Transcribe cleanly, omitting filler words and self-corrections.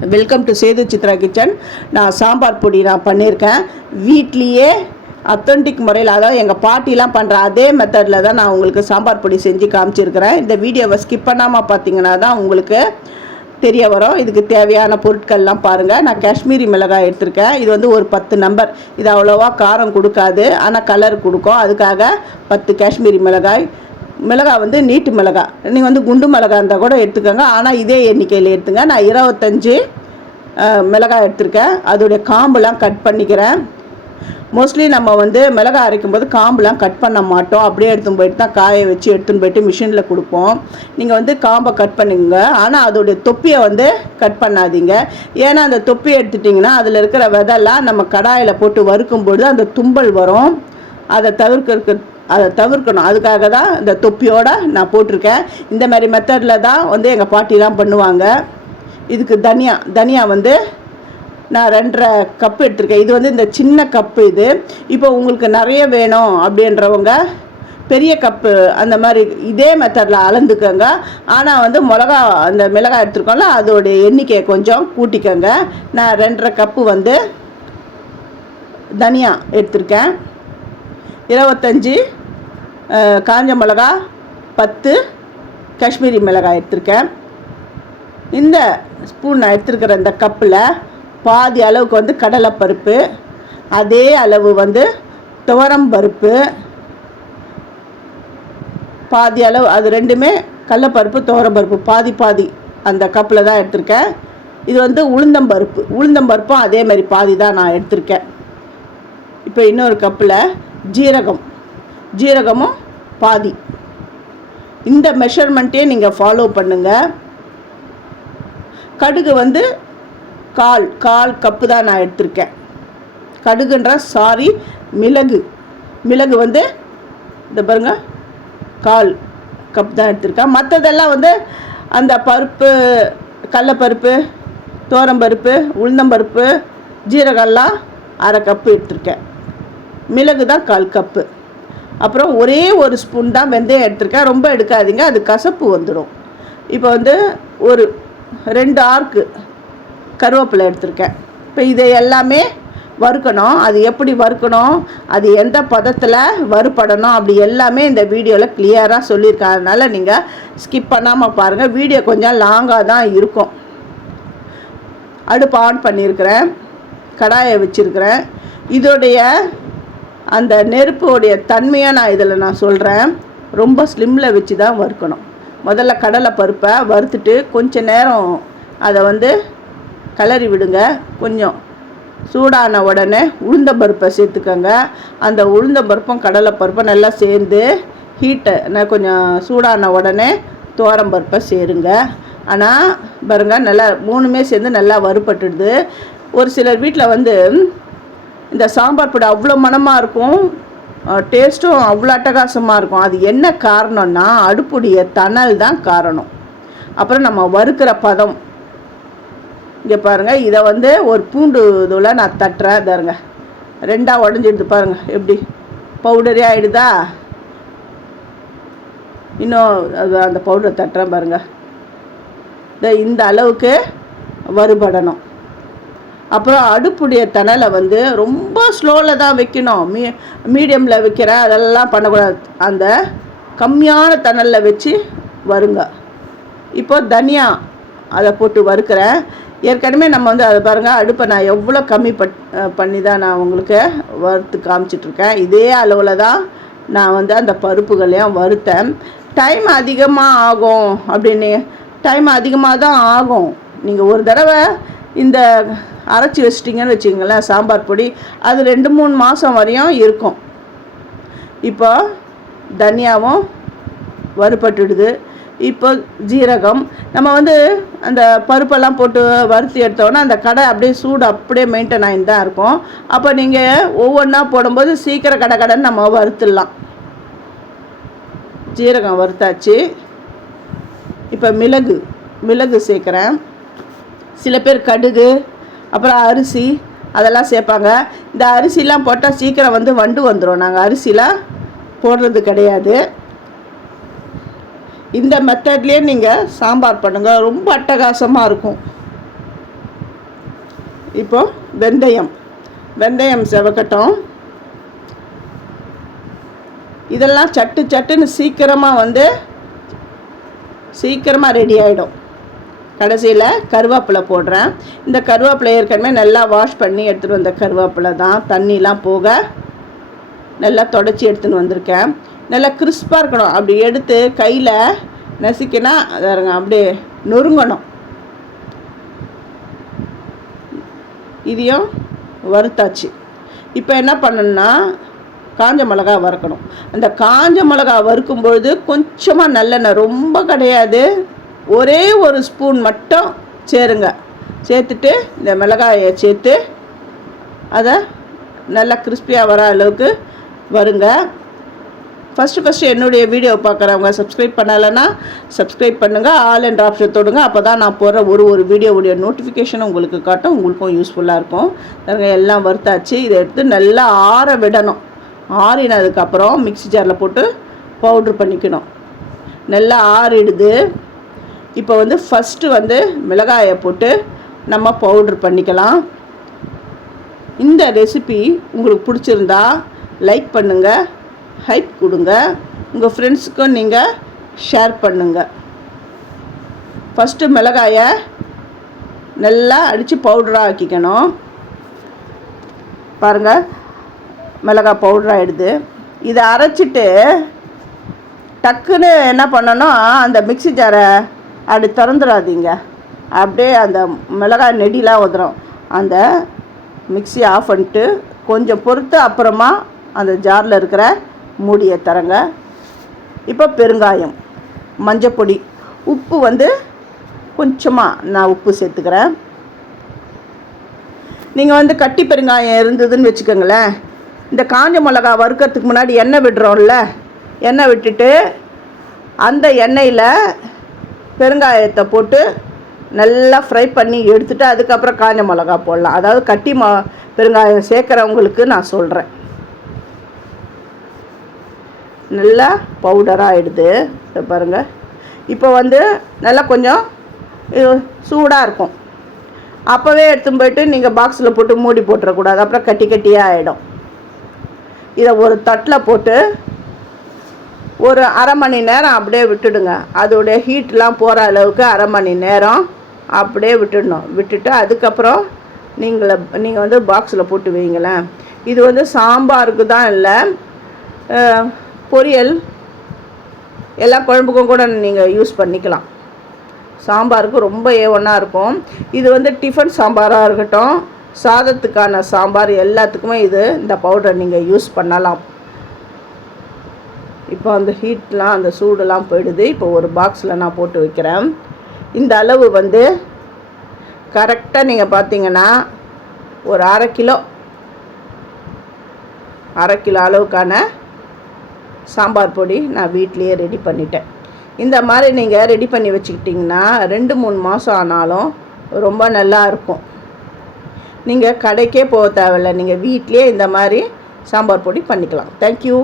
Welcome to Sethu Chitra kitchen. நான் சாம்பார் பொடி நான் பண்ணியிருக்கேன் வீட்லேயே அத்தன்டிக் முறையில், அதாவது எங்கள் பாட்டிலாம் பண்ணுற அதே மெத்தடில் தான் நான் உங்களுக்கு சாம்பார் பொடி செஞ்சு காமிச்சிருக்கிறேன். இந்த வீடியோவை ஸ்கிப் பண்ணாமல் பார்த்தீங்கன்னா தான் உங்களுக்கு தெரிய வரும். இதுக்கு தேவையான பொருட்கள்லாம் பாருங்கள். நான் காஷ்மீரி மிளகாய் எடுத்திருக்கேன். இது வந்து ஒரு 10 நம்பர். இது அவ்வளோவா காரம் கொடுக்காது, ஆனால் கலர் கொடுக்கும். அதுக்காக 10 காஷ்மீரி மிளகாய் வந்து நீட்டு மிளகாய். நீங்கள் வந்து குண்டு மிளகாய் இருந்தால் கூட எடுத்துக்கோங்க, ஆனால் இதே எண்ணிக்கையில் எடுத்துங்க. நான் 25 மிளகாய் எடுத்திருக்கேன். அதோடைய காம்புலாம் கட் பண்ணிக்கிறேன். மோஸ்ட்லி நம்ம வந்து மிளகாய் அரைக்கும் போது காம்புலாம் கட் பண்ண மாட்டோம், அப்படியே எடுத்துன்னு போயிட்டு தான் காய வச்சு எடுத்துன்னு போயிட்டு மிஷினில் கொடுப்போம். நீங்கள் வந்து காம்பை கட் பண்ணிங்க, ஆனால் அதோடைய தொப்பியை வந்து கட் பண்ணாதீங்க. ஏன்னா அந்த தொப்பியை எடுத்துட்டிங்கன்னா அதில் இருக்கிற விதெல்லாம் நம்ம கடாயில் போட்டு வறுக்கும்பொழுது அந்த தும்பல் வரும். அதை தவிர்க்கணும். அதுக்காக தான் இந்த தொப்பியோடு நான் போட்டிருக்கேன். இந்த மாதிரி மெத்தடில் தான் வந்து எங்கள் பாட்டிலாம் பண்ணுவாங்க. இதுக்கு தனியா வந்து நான் 2.5 கப்பு எடுத்திருக்கேன். இது வந்து இந்த சின்ன கப்பு இது. இப்போ உங்களுக்கு நிறைய வேணும் அப்படின்றவங்க பெரிய கப்பு அந்த மாதிரி இதே மெத்தடில் அளந்துக்கோங்க. ஆனால் வந்து அந்த மிளகாய் எடுத்துருக்கோம்ல, அதோடைய எண்ணிக்கையை கொஞ்சம் கூட்டிக்கோங்க. நான் 2.5 கப்பு வந்து தனியா எடுத்திருக்கேன். 25 காஞ்ச மிளகா, 10 காஷ்மீரி மிளகாய் எடுத்திருக்கேன். இந்த ஸ்பூன் நான் எடுத்துருக்கிற இந்த கப்பில் பாதி அளவுக்கு வந்து கடலைப்பருப்பு, அதே அளவு வந்து துவரம்பருப்பு, பாதி அளவு, அது ரெண்டுமே கடலைப்பருப்பு துவரம்பருப்பு பாதி அந்த கப்பில் தான் எடுத்திருக்கேன். இது வந்து உளுந்தம்பருப்பும் அதே மாதிரி பாதி தான் நான் எடுத்திருக்கேன். இப்போ இன்னொரு கப்பில் ஜீரகமும் பாதி. இந்த மெஷர்மெண்ட்டே நீங்கள் ஃபாலோ பண்ணுங்கள். கடுகு வந்து கால் கப்பு தான் நான் எடுத்திருக்கேன். மிளகு வந்து இந்த பாருங்க, 1/4 கப் தான் எடுத்திருக்கேன். மற்றதெல்லாம் வந்து அந்த பருப்பு, கடலைப்பருப்பு, துவரம்பருப்பு, உளுந்தம்பருப்பு, ஜீரகம்லாம் 1/2 கப்பு எடுத்திருக்கேன். மிளகு தான் 1/4 கப்பு. அப்புறம் ஒரே ஒரு ஸ்பூன் தான் வெந்தயம் எடுத்திருக்கேன். ரொம்ப எடுக்காதீங்க, அது கசப்பு வந்துடும். இப்போ வந்து ஒரு 2 ஆர்க்கு கருவேப்பிலை எடுத்திருக்கேன். இப்போ இதை எல்லாமே வறுக்கணும். அது எப்படி வறுக்கணும், அது எந்த பதத்தில் வறுபடணும், அப்படி எல்லாமே இந்த வீடியோவில் கிளியராக சொல்லியிருக்கேன். அதனால் நீங்கள் ஸ்கிப் பண்ணாமல் பாருங்கள். வீடியோ கொஞ்சம் லாங்காக தான் இருக்கும். அடுப்பு ஆன் பண்ணியிருக்கிறேன், கடாயை வச்சுருக்கிறேன். இதோடைய அந்த நெருப்புடைய தன்மையை நான் சொல்கிறேன். ரொம்ப ஸ்லிம்மில் வச்சு தான் வறுக்கணும். முதல்ல கடலை பருப்பை வறுத்துட்டு கொஞ்ச நேரம் அதை வந்து கிளறி விடுங்க. கொஞ்சம் சூடான உடனே உளுந்தம்பருப்பை சேர்த்துக்கோங்க. அந்த உளுந்தம்பருப்பும் கடலைப்பருப்பும் நல்லா சேர்ந்து கொஞ்சம் சூடான உடனே துவரம்பருப்பை சேருங்க. ஆனால் பாருங்க, நல்லா 3மே சேர்ந்து நல்லா வறுபட்டுடுது. ஒரு சிலர் வீட்டில் வந்து இந்த சாம்பார் பொடி அவ்வளோ மணமாக இருக்கும், டேஸ்ட்டும் அவ்வளோ அட்டகாசமாக இருக்கும். அது என்ன காரணம்னா அடுப்புடைய தணல் தான் காரணம். அப்புறம் நம்ம வறுக்கிற பதம். இங்கே பாருங்கள், இதை வந்து ஒரு பூண்டு இதில் நான் தட்டுறேன். பாருங்க, 2ஆக உடஞ்சிடுது. பாருங்கள் எப்படி பவுடரே ஆகிடுதா. இன்னும் அந்த பவுடரை தட்டுறேன் பாருங்கள். இந்த அளவுக்கு வறுபடணும். அப்புறம் அடுப்புடைய தணலை வந்து ரொம்ப ஸ்லோவில் தான் வைக்கணும். மீடியமில் வைக்கிறேன், அதெல்லாம் பண்ணக்கூடாது. அந்த கம்மியான தணலில் வச்சு வருங்க. இப்போ தனியா அதை போட்டு வறுக்கிறேன். ஏற்கனவே நம்ம வந்து அதை பாருங்கள், அடுப்பை நான் எவ்வளோ கம்மி பண்ணி தான் நான் உங்களுக்கு வறுத்து காமிச்சிட்ருக்கேன். இதே அளவில் தான் நான் வந்து அந்த பருப்புகளையும் வறுத்தேன். டைம் அதிகமாக ஆகும் அப்படின்னு, டைம் அதிகமாக தான் ஆகும். நீங்கள் ஒரு தடவை இந்த அரைச்சி வச்சிட்டிங்கன்னு வச்சுங்களேன் சாம்பார் பொடி, அது 2-3 மாதம் வரையும் இருக்கும். இப்போ தனியாவும் வறுபட்டுடுது. இப்போ ஜீரகம் நம்ம வந்து அந்த பருப்பெல்லாம் போட்டு வறுத்து எடுத்தோன்னா அந்த கடை அப்படியே சூடு அப்படியே மெயின்டைன் ஆகிட்டு தான் இருக்கும். அப்போ நீங்கள் ஒவ்வொன்றா போடும்போது சீக்கிரம் கடைன்னு நம்ம வறுத்துடலாம். ஜீரகம் வறுத்தாச்சு. இப்போ மிளகு சேர்க்குறேன். சில பேர் கடுகு, அப்புறம் அரிசி அதெல்லாம் சேர்ப்பாங்க. இந்த அரிசிலாம் போட்டால் சீக்கிரம் வந்து வண்டு வந்துடும். நாங்கள் அரிசிலாம் போடுறது கிடையாது. இந்த மெத்தட்லேயே நீங்கள் சாம்பார் பண்ணுங்கள், ரொம்ப அட்டகாசமாக இருக்கும். இப்போ வெந்தயம் செவக்கட்டும். இதெல்லாம் சட்டுன்னு சீக்கிரமாக ரெடி ஆகிடும். கடைசியில் கருவேப்பிலை போடுறேன். இந்த கருவேப்பிலை ஏற்கனவே நல்லா வாஷ் பண்ணி எடுத்துகிட்டு வந்த கருவேப்பிலை தான், தண்ணிலாம் போக நல்லா தொடச்சி எடுத்துன்னு வந்திருக்கேன். நல்லா கிறிஸ்பாக இருக்கணும். அப்படி எடுத்து கையில் நசுக்கினா அதாருங்க அப்படியே நொறுங்கணும். இதையும் வறுத்தாச்சு. இப்போ என்ன பண்ணணும்னா காஞ்ச மிளகா வறுக்கணும். அந்த காஞ்ச மிளகா வறுக்கும்பொழுது கொஞ்சமாக நல்லெண்ணெய், ரொம்ப கிடையாது, ஒரே ஒரு ஸ்பூன் மட்டும் சேருங்க. சேர்த்துட்டு இந்த மிளகாயை சேர்த்து அதை நல்லா கிறிஸ்பியாக வர அளவுக்கு வருங்க. ஃபஸ்ட்டு என்னுடைய வீடியோ பார்க்குறவங்க சப்ஸ்கிரைப் பண்ணலைன்னா சப்ஸ்கிரைப் பண்ணுங்கள். ஆல் என்ற ஆப்ஷன் தொடுங்க. அப்போ தான் நான் போடுற ஒரு வீடியோவுடைய நோட்டிஃபிகேஷனும் உங்களுக்கு காட்டும், உங்களுக்கும் யூஸ்ஃபுல்லாக இருக்கும். எல்லாம் வறுத்தாச்சு. இதை எடுத்து நல்லா ஆற விடணும். ஆறினதுக்கப்புறம் மிக்ஸி ஜாரில் போட்டு பவுட்ரு பண்ணிக்கணும். நல்லா ஆறிடுது. இப்போ ஃபஸ்ட்டு மிளகாயை போட்டு நம்ம பவுட்ரு பண்ணிக்கலாம். இந்த ரெசிபி உங்களுக்கு பிடிச்சிருந்தா லைக் பண்ணுங்கள், ஹைப் கொடுங்க, உங்கள் ஃப்ரெண்ட்ஸுக்கும் நீங்கள் ஷேர் பண்ணுங்கள். ஃபஸ்ட்டு மிளகாயை நல்லா அடித்து பவுடராக ஆக்கிக்கணும். பாருங்கள், மிளகாய் பவுடராகிடுது. இதை அரைச்சிட்டு டக்குன்னு என்ன பண்ணணும், அந்த மிக்ஸி ஜாரை அப்படி திறந்துடாதீங்க. அப்படியே அந்த மிளகாய் நெடிலாம் வந்துடும். அந்த மிக்ஸி ஆஃப் பண்ணிட்டு கொஞ்சம் பொறுத்து அப்புறமா அந்த ஜாரில் இருக்கிற மூடியை தரங்க. இப்போ பெருங்காயம், மஞ்சப்பொடி, உப்பு கொஞ்சமாக நான் உப்பு சேர்த்துக்கிறேன். நீங்கள் கட்டி பெருங்காயம் இருந்ததுன்னு வச்சுக்கோங்களேன். இந்த காஞ்ச மிளகா வறுக்கிறதுக்கு முன்னாடி எண்ணெய் விடுறோம்ல, எண்ணெய் விட்டுட்டு அந்த எண்ணெயில் பெருங்காயத்தை போட்டு நல்லா ஃப்ரை பண்ணி எடுத்துகிட்டு அதுக்கப்புறம் காஞ்ச மிளகா போடலாம். அதாவது கட்டி பெருங்காயம் சேர்க்குறவங்களுக்கு நான் சொல்கிறேன். நல்லா பவுடராக ஆகிடுது. இதை பாருங்கள். இப்போ நல்லா கொஞ்சம் சூடாக இருக்கும். அப்போவே எடுத்துன்னு போய்ட்டு நீங்கள் பாக்ஸில் போட்டு மூடி போட்டுறக்கூடாது, அப்புறம் கட்டியாக ஆகிடும். இதை ஒரு தட்டில் போட்டு ஒரு அரை மணி நேரம் அப்படியே விட்டுடுங்க. அதோடைய ஹீட்லாம் போகிற அளவுக்கு அரை மணி நேரம் அப்படியே விட்டுடணும். விட்டுட்டு அதுக்கப்புறம் நீங்கள் பாக்ஸில் போட்டு வைங்களேன். இது சாம்பாருக்கு தான் இல்லை, பொரியல் எல்லா குழம்புக்கும் கூட நீங்கள் யூஸ் பண்ணிக்கலாம். சாம்பாருக்கு ரொம்ப ஏவனாக இருக்கும். இது டிஃபன் சாம்பாராக இருக்கட்டும், சாதத்துக்கான சாம்பார் எல்லாத்துக்குமே இந்த பவுடரை நீங்கள் யூஸ் பண்ணலாம். இப்போ அந்த ஹீட்லாம் அந்த சூடெல்லாம் போயிடுது. இப்போ ஒரு பாக்ஸில் நான் போட்டு வைக்கிறேன். இந்த அளவு கரெக்டாக நீங்கள் பார்த்தீங்கன்னா ஒரு அரை கிலோ அளவுக்கான சாம்பார் பொடி நான் வீட்லேயே ரெடி பண்ணிட்டேன். இந்த மாதிரி நீங்கள் ரெடி பண்ணி வச்சுக்கிட்டிங்கன்னா 2-3 மாதம் ஆனாலும் ரொம்ப நல்லா இருக்கும். நீங்கள் கடைக்கே போக தேவையில்லை, நீங்கள் வீட்லேயே இந்த மாதிரி சாம்பார் பொடி பண்ணிக்கலாம். தேங்க்யூ.